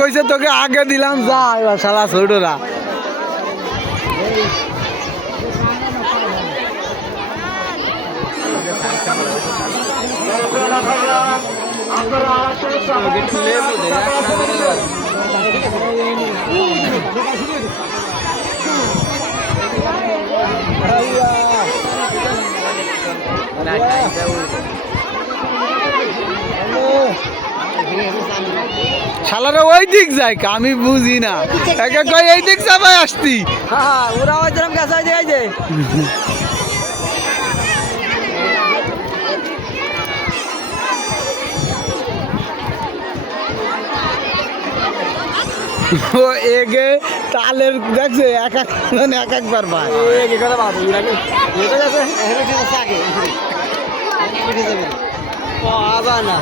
কইছে তোকে আগে দিলাম যা এবার সারা ছোটরা শালারা ওই দিক যায় আমি বুঝি না একে কই এই দিক যাবাই আসতি হ্যাঁ ওরা ওই দিলাম গাছ ওই দিকে ও এগে তালের দেখছে এক একবার ভাই এগে কথা বাদ এটাকে এটা আছে এখানে ঠিক আছে আগে ও আবা না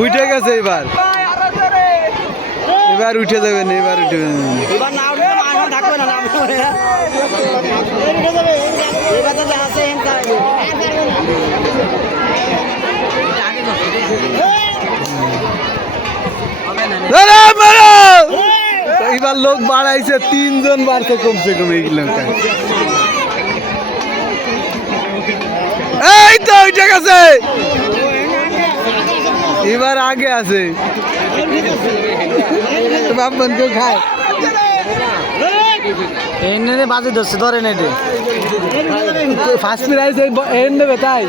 উঠে গেছে এবার এবার উঠে যাবেন এবার উঠে যাবেন এবার না উঠে মানুষ থাকবে না নাম করে উঠে যাবে এবার তো আছে এবার লোক বাড়াইছে 3 জন বাড়ছে কমসে কম এই কিলোমিটার এই তো উঠে গেছে এবার আগে আছে বাপন কেউ খায় এনে বাজে ধরছে ধরেন এটি ফার্স্ট প্রাইজ এন দেবে তাই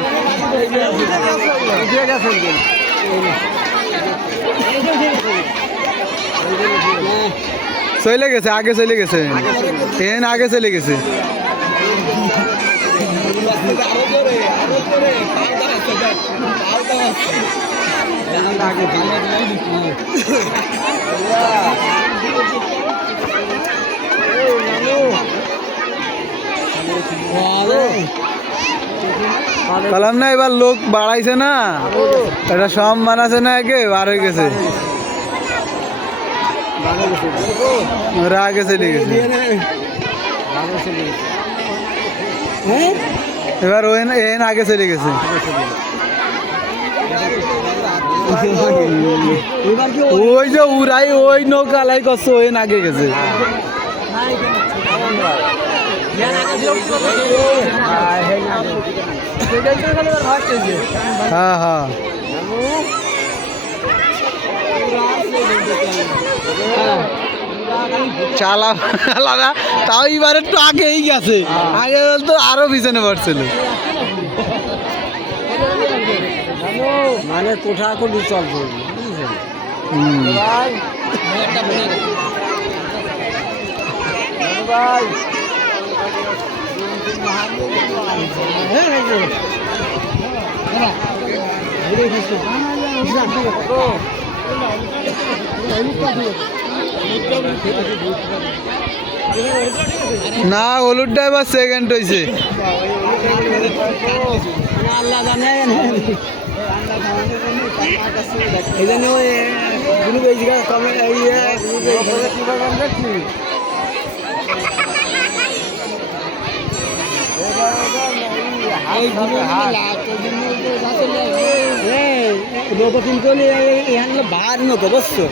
চলে গেছে আগে চলে গেছে এন আগে চলে গেছে কলাম না এবার লোক বাড়াইছে না এটা সব মানাছে না আগে বার হয়ে গেছে ওরা আগে চলে গেছে এবার ওন আগে চলে গেছে ওই যে উড়াই ওই নৌকা লাই করছে ওন আগে গেছে হ্যাঁ হ্যাঁ চালা তাও এবার একটু আগেই গেছে আগে তো আরো পিছনে পড়ছিল মানে কোঠা কোটি চল ভাই না হলুদটা এবার সেকেন্ড হয়েছে আল্লাহ জানেন এই জন্য গুলো বেশি কমে বাহার নৌকো বসছো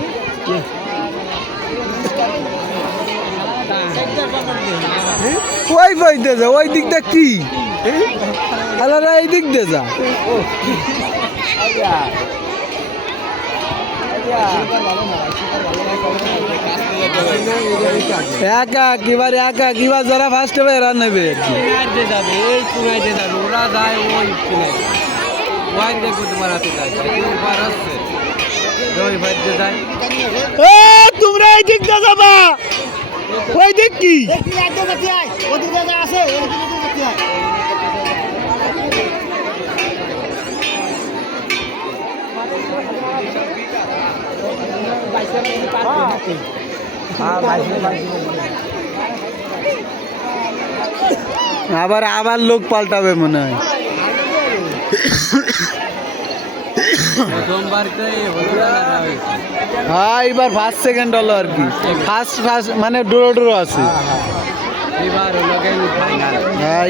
ওই বইতে যা ওই দিকটা কি আলাদা এই দিক দিয়ে যা একা কিবার যারা ফার্স্ট হবে এরা নেবে ওরা যায় ওই ওয়াই দেখো তোমার হাতে যায় তোমরা এই দিক দিয়ে যাবা ওই দিক কি আবার লোক পাল্টাবে মনে হয় হ্যাঁ এবার ফার্স্ট সেকেন্ড হলো আর কি ফার্স্ট মানে ডোরো ডোরো আছে এবার হলো ফাইনাল হ্যাঁ